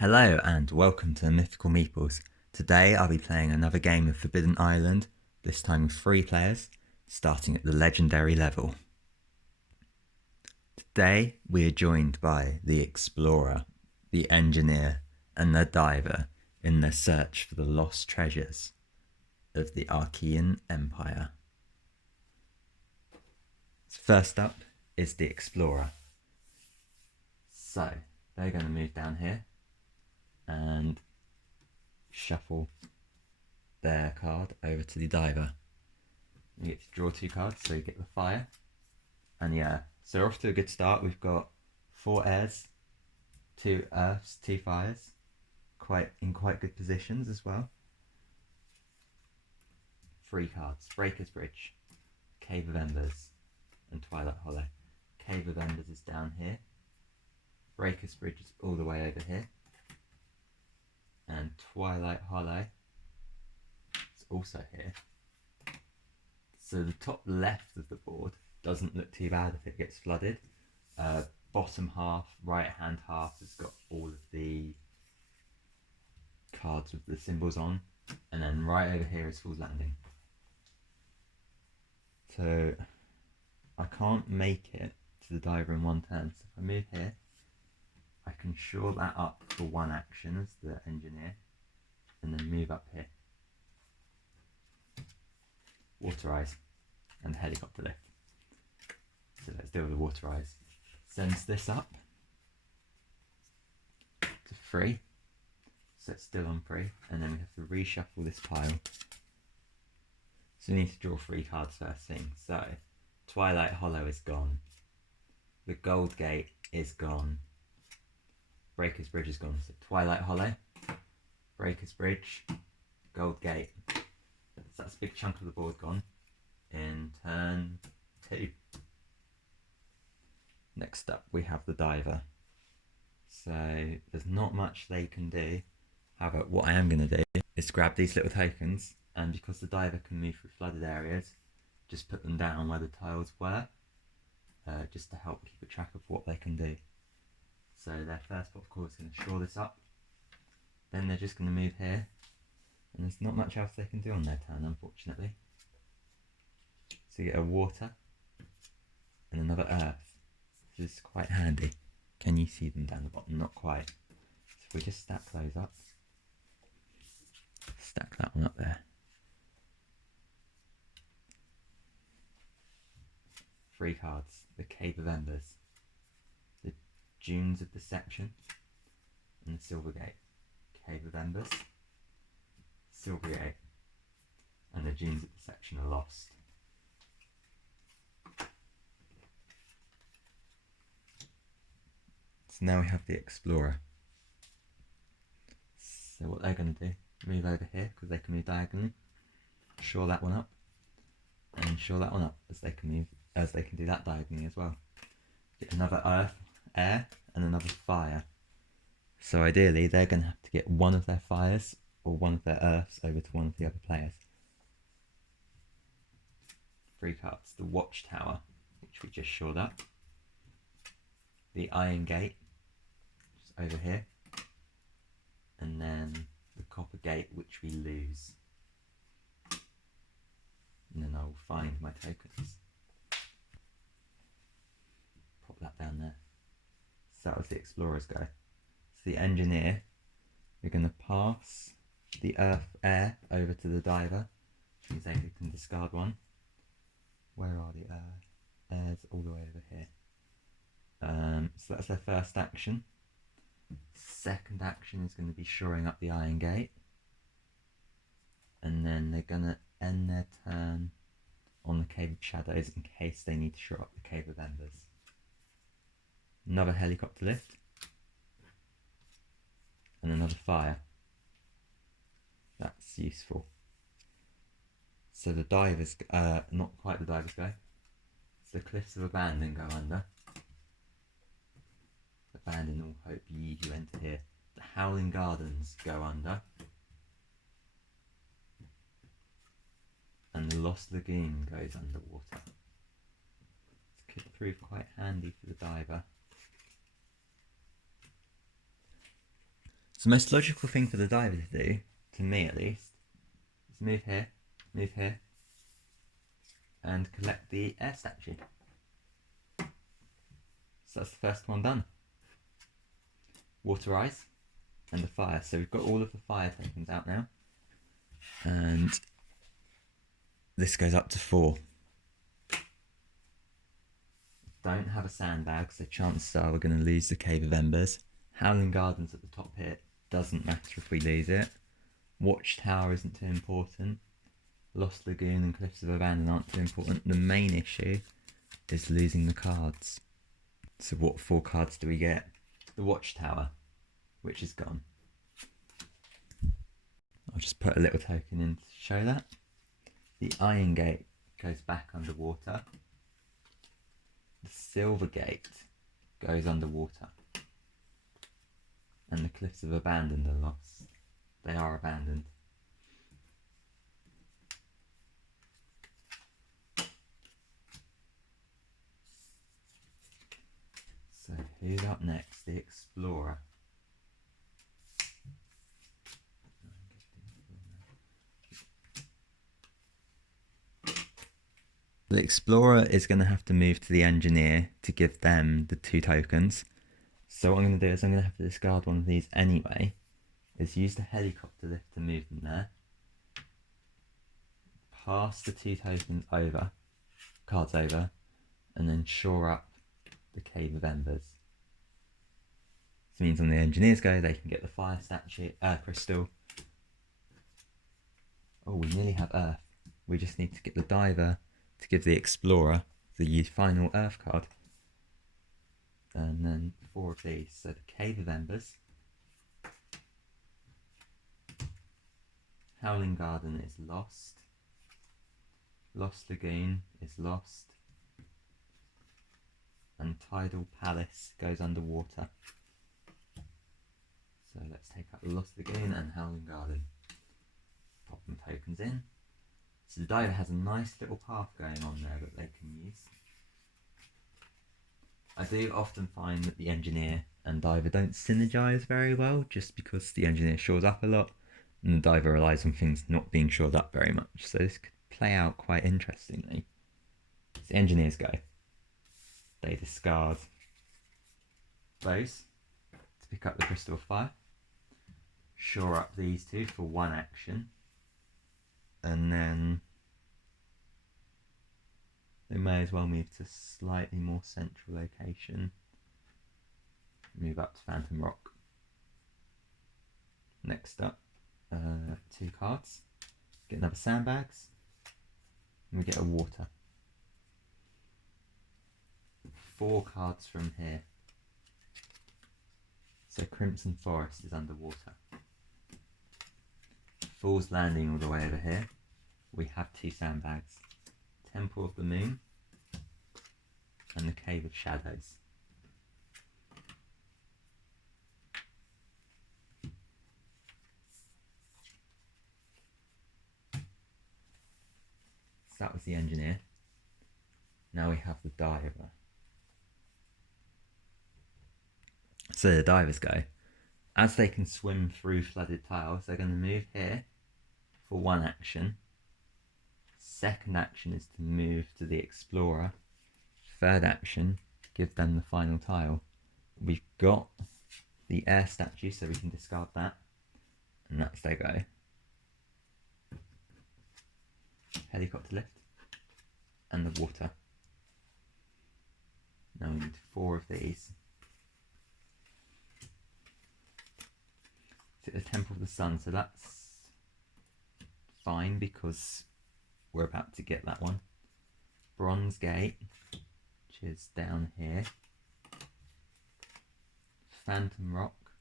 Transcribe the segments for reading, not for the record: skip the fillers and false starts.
Hello and welcome to Mythical Meeples. Today I'll be playing another game of Forbidden Island, this time with 3 players, starting at the legendary level. Today we are joined by the explorer, the engineer and the diver in their search for the lost treasures of the Archean Empire. First up is the explorer. So they're going to move down here and shuffle their card over to the diver. You get to draw 2 cards, so you get the fire and the earth. So we're off to a good start. We've got 4 airs, 2 earths, 2 fires, in quite good positions as well. 3 cards: Breaker's Bridge, Cave of Embers, and Twilight Hollow. Cave of Embers is down here. Breaker's Bridge is all the way over here. And Twilight Hollow is also here. So the top left of the board doesn't look too bad if it gets flooded. Bottom half, right hand half has got all of the cards with the symbols on, and then right over here is Fool's Landing. So I can't make it to the diver in 1 turn, so if I move here I can shore that up for 1 action as the engineer, and then move up here. Water Eyes and Helicopter Lift. So let's deal with the Water Eyes. Sends this up to 3, so it's still on 3, and then we have to reshuffle this pile. So we need to draw 3 cards first thing. So Twilight Hollow is gone, the Gold Gate is gone, Breaker's Bridge is gone. So Twilight Hollow, Breaker's Bridge, Gold Gate. So that's a big chunk of the board gone in turn 2. Next up we have the diver. So there's not much they can do. However, what I am going to do is grab these little tokens, and because the diver can move through flooded areas, just put them down where the tiles were, just to help keep a track of what they can do. So their first pot of call is going to shore this up. Then they're just going to move here, and there's not much else they can do on their turn, unfortunately. So you get a water and another earth. This is quite handy. Can you see them down the bottom? Not quite. So if we just stack those up, stack that one up there. 3 cards: the Cave of Embers, the Dunes of Deception, and the Silvergate. Cave of Embers, Silvergate, and the Dunes of Deception are lost. So now we have the Explorer. So what they're going to do, move over here because they can move diagonally, shore that one up, and shore that one up as they can do that diagonally as well. Get another earth, air, and another fire. So ideally they're going to have to get one of their fires or one of their earths over to one of the other players. 3 cards: the Watchtower, which we just shored up, the Iron Gate, just over here, and then the Copper Gate, which we lose. And then I'll find my tokens. Pop that down there. So that was the Explorer's go. So the Engineer, we're going to pass the Earth Air over to the Diver, which means they can discard 1. Where are the airs? All the way over here. So that's their first action. Second action is going to be shoring up the Iron Gate, and then they're going to end their turn on the Cave of Shadows in case they need to shore up the Cave of Embers. Another Helicopter Lift, and another fire. That's useful. So the divers, not quite the divers go. So the Cliffs of Abandon go under. Abandon all hope, ye who enter here. The Howling Gardens go under. And the Lost Lagoon goes underwater. This could prove quite handy for the diver. So the most logical thing for the diver to do, to me at least, is move here, and collect the air statue. So that's the first one done. Water Eyes and the fire. So we've got all of the fire tokens out now. And this goes up to 4. Don't have a sandbag, so chances are we're going to lose the Cave of Embers. Howling Gardens at the top here, doesn't matter if we lose it. Watchtower isn't too important. Lost Lagoon and Cliffs of Abandon aren't too important. The main issue is losing the cards. So what 4 cards do we get? The Watchtower, which is gone. I'll just put a little token in to show that. The Iron Gate goes back underwater. The Silver Gate goes underwater. And the Cliffs of Abandon are lost. They are abandoned. So who's up next? The Explorer. The Explorer is going to have to move to the Engineer to give them the 2 tokens. So what I'm going to do is I'm going to have to discard one of these anyway. Is use the helicopter lift to move them there. Pass the 2 tokens over, cards over, and then shore up the Cave of Embers. This means when the Engineers go, they can get the fire statue, crystal. Oh, we nearly have Earth. We just need to get the diver to give the Explorer the final Earth card. And then 4 of these. So the Cave of Embers. Howling Garden is lost. Lost Lagoon is lost. And Tidal Palace goes underwater. So let's take out Lost Lagoon and Howling Garden. Pop them tokens in. So the diver has a nice little path going on there that they can use. I do often find that the Engineer and diver don't synergise very well, just because the Engineer shores up a lot and the diver relies on things not being shored up very much. So this could play out quite interestingly. So the Engineers go. They discard those to pick up the Crystal of Fire. Shore up these 2 for 1 action. And then they may as well move to a slightly more central location. Move up to Phantom Rock. Next up, 2 cards. Get another sandbags. And we get a water. 4 cards from here. So Crimson Forest is underwater. Fool's Landing all the way over here. We have 2 sandbags. Temple of the Moon and the Cave of Shadows. So that was the Engineer. Now we have the diver. So the divers go. As they can swim through flooded tiles, they're going to move here for 1 action. Second action is to move to the Explorer. Third action, give them the final tile. We've got the air statue, so we can discard that. And that's their go. Helicopter lift. And the water. Now we need 4 of these. The Temple of the Sun, so that's fine because we're about to get that one. Bronze Gate, which is down here. Phantom Rock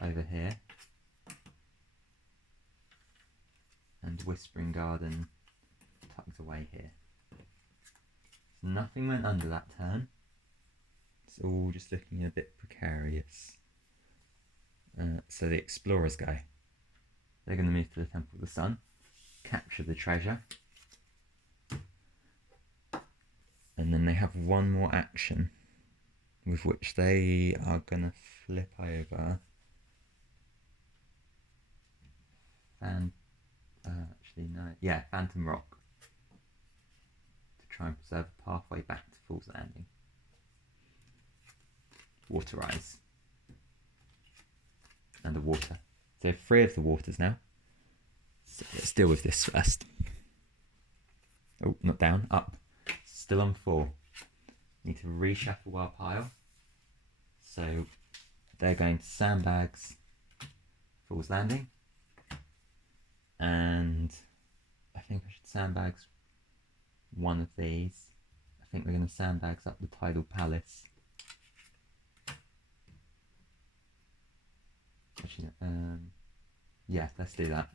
over here. And Whispering Garden tucked away here. So nothing went under that turn. It's all just looking a bit precarious. So the Explorers go. They're going to move to the Temple of the Sun, capture the treasure, and then they have 1 more action with which they are going to flip over Actually no, yeah, Phantom Rock, to try and preserve a pathway back to Fool's Landing. Water Eyes. And the water. So 3 of the waters now. So let's deal with this first. Oh, not down, up. Still on 4. Need to reshuffle our pile. So they're going to Sandbags, Fool's Landing. And I think I should Sandbags one of these. I think we're going to Sandbags up the Tidal Palace. Actually, yeah, let's do that.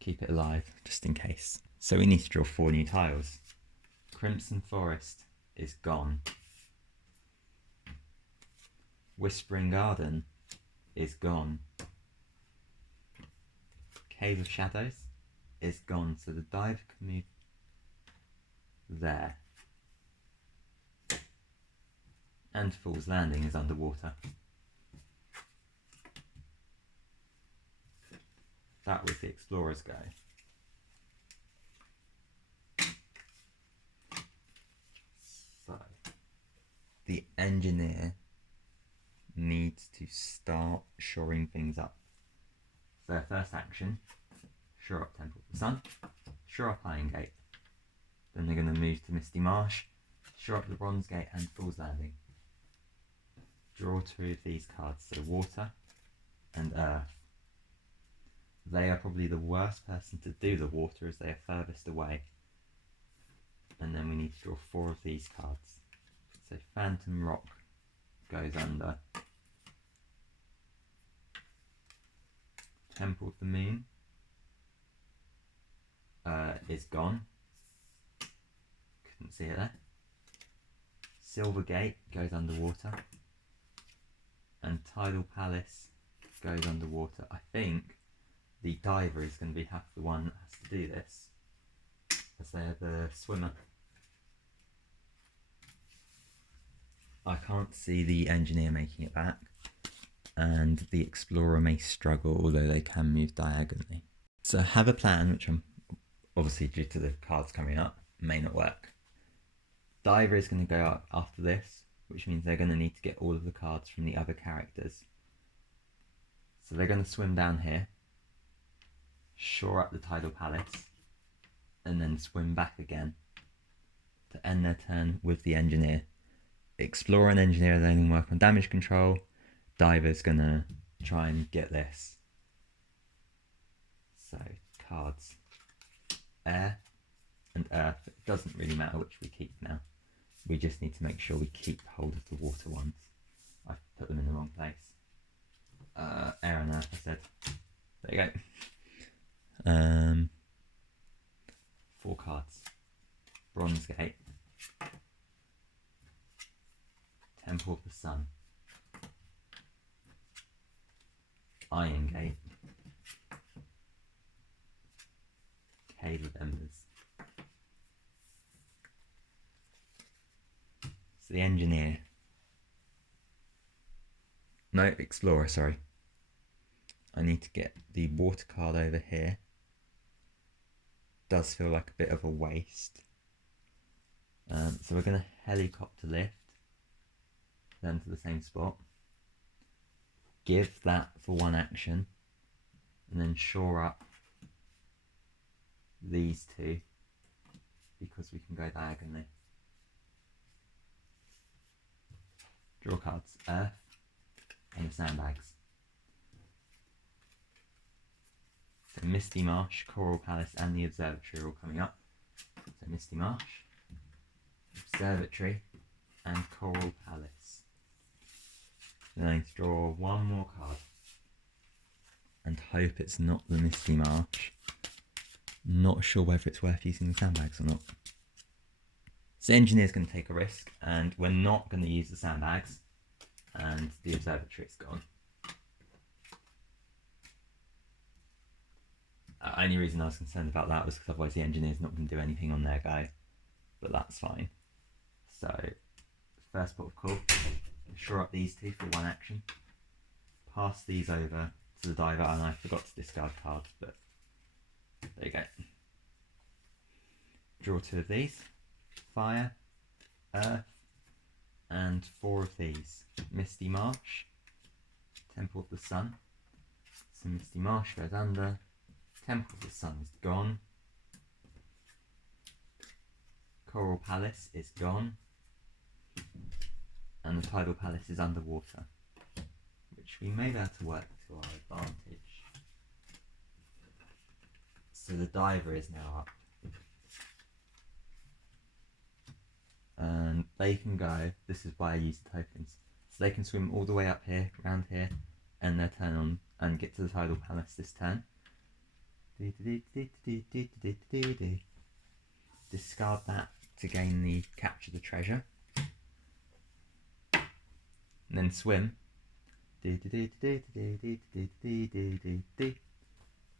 Keep it alive, just in case. So we need to draw 4 new tiles. Crimson Forest is gone. Whispering Garden is gone. Cave of Shadows is gone, so the dive can move there. And Fool's Landing is underwater. That was the Explorer's go. So, the Engineer needs to start shoring things up. So their first action, shore up Temple of the Sun, shore up Iron Gate. Then they're going to move to Misty Marsh, shore up the Bronze Gate and Fool's Landing. Draw 2 of these cards, so Water and Earth. They are probably the worst person to do the water as they are furthest away. And then we need to draw 4 of these cards. So Phantom Rock goes under. Temple of the Moon is gone. Couldn't see it there. Silver Gate goes underwater. And Tidal Palace goes underwater. I think the diver is going to be half the one that has to do this, as they are the swimmer. I can't see the Engineer making it back, and the Explorer may struggle, although they can move diagonally. So I have a plan, which I'm obviously, due to the cards coming up, may not work. Diver is going to go up after this, which means they're going to need to get all of the cards from the other characters. So they're going to swim down here, shore up the Tidal Palace, and then swim back again to end their turn with the Engineer. Explorer and Engineer are then work on damage control. Diver's gonna try and get this. So cards, Air and Earth. It doesn't really matter which we keep now. We just need to make sure we keep hold of the water ones. I've put them in the wrong place. Air and Earth, I said. There you go. 4 cards. Bronze Gate, Temple of the Sun, Iron Gate, Cave of Embers. So the Engineer, no, Explorer, sorry. I need to get the water card over here. Does feel like a bit of a waste. So we're going to helicopter lift them to the same spot. Give that for 1 action. And then shore up these 2 because we can go diagonally. Draw cards, Earth and the Sandbags. So Misty Marsh, Coral Palace and the Observatory are all coming up. So Misty Marsh, Observatory and Coral Palace. Then I need to draw 1 more card and hope it's not the Misty Marsh. Not sure whether it's worth using the Sandbags or not. So the Engineer's going to take a risk, and we're not going to use the Sandbags, and the Observatory's gone. Only reason I was concerned about that was because otherwise the Engineer's not going to do anything on their go, but that's fine. So, first port of call, shore up these 2 for 1 action, pass these over to the diver and I forgot to discard cards, but there you go. Draw 2 of these. Fire, Earth, and 4 of these. Misty Marsh, Temple of the Sun. So Misty Marsh goes under. Temple of the Sun is gone. Coral Palace is gone. And the Tidal Palace is underwater, which we may be able to work to our advantage. So the diver is now up. And they can go, this is why I use the tokens, so they can swim all the way up here, around here, and their turn on, and get to the Tidal Palace this turn. Discard that to gain the capture the treasure. And then swim. And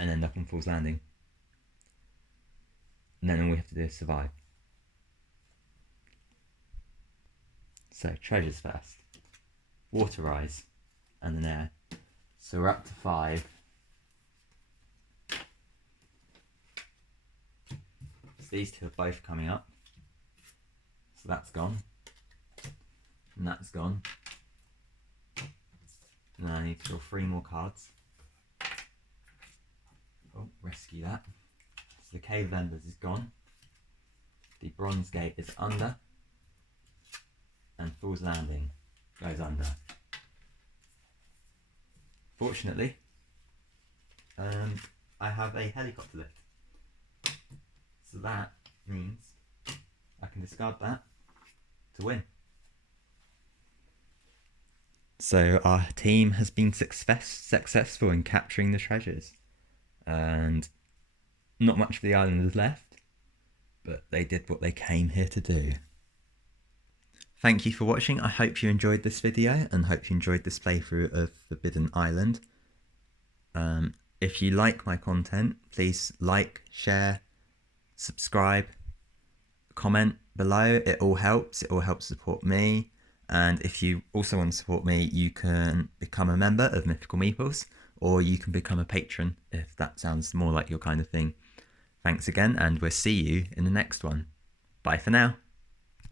end up on Fool's Landing. And then all we have to do is survive. So, treasures first. Water rise. And then air. So we're up to 5. So these two are both coming up. So that's gone. And that's gone. And I need to draw 3 more cards. Oh, rescue that. So the Cave of Embers is gone. The Bronze Gate is under. And Fool's Landing goes under. Fortunately, I have a helicopter lift. So that means I can discard that to win. So our team has been successful in capturing the treasures. And not much of the island is left, but they did what they came here to do. Thank you for watching. I hope you enjoyed this video and hope you enjoyed this playthrough of Forbidden Island. If you like my content, please like, share, subscribe, comment below. It all helps. It all helps support me. And if you also want to support me, you can become a member of Mythical Meeples, or you can become a patron if that sounds more like your kind of thing. Thanks again, and we'll see you in the next one. Bye for now.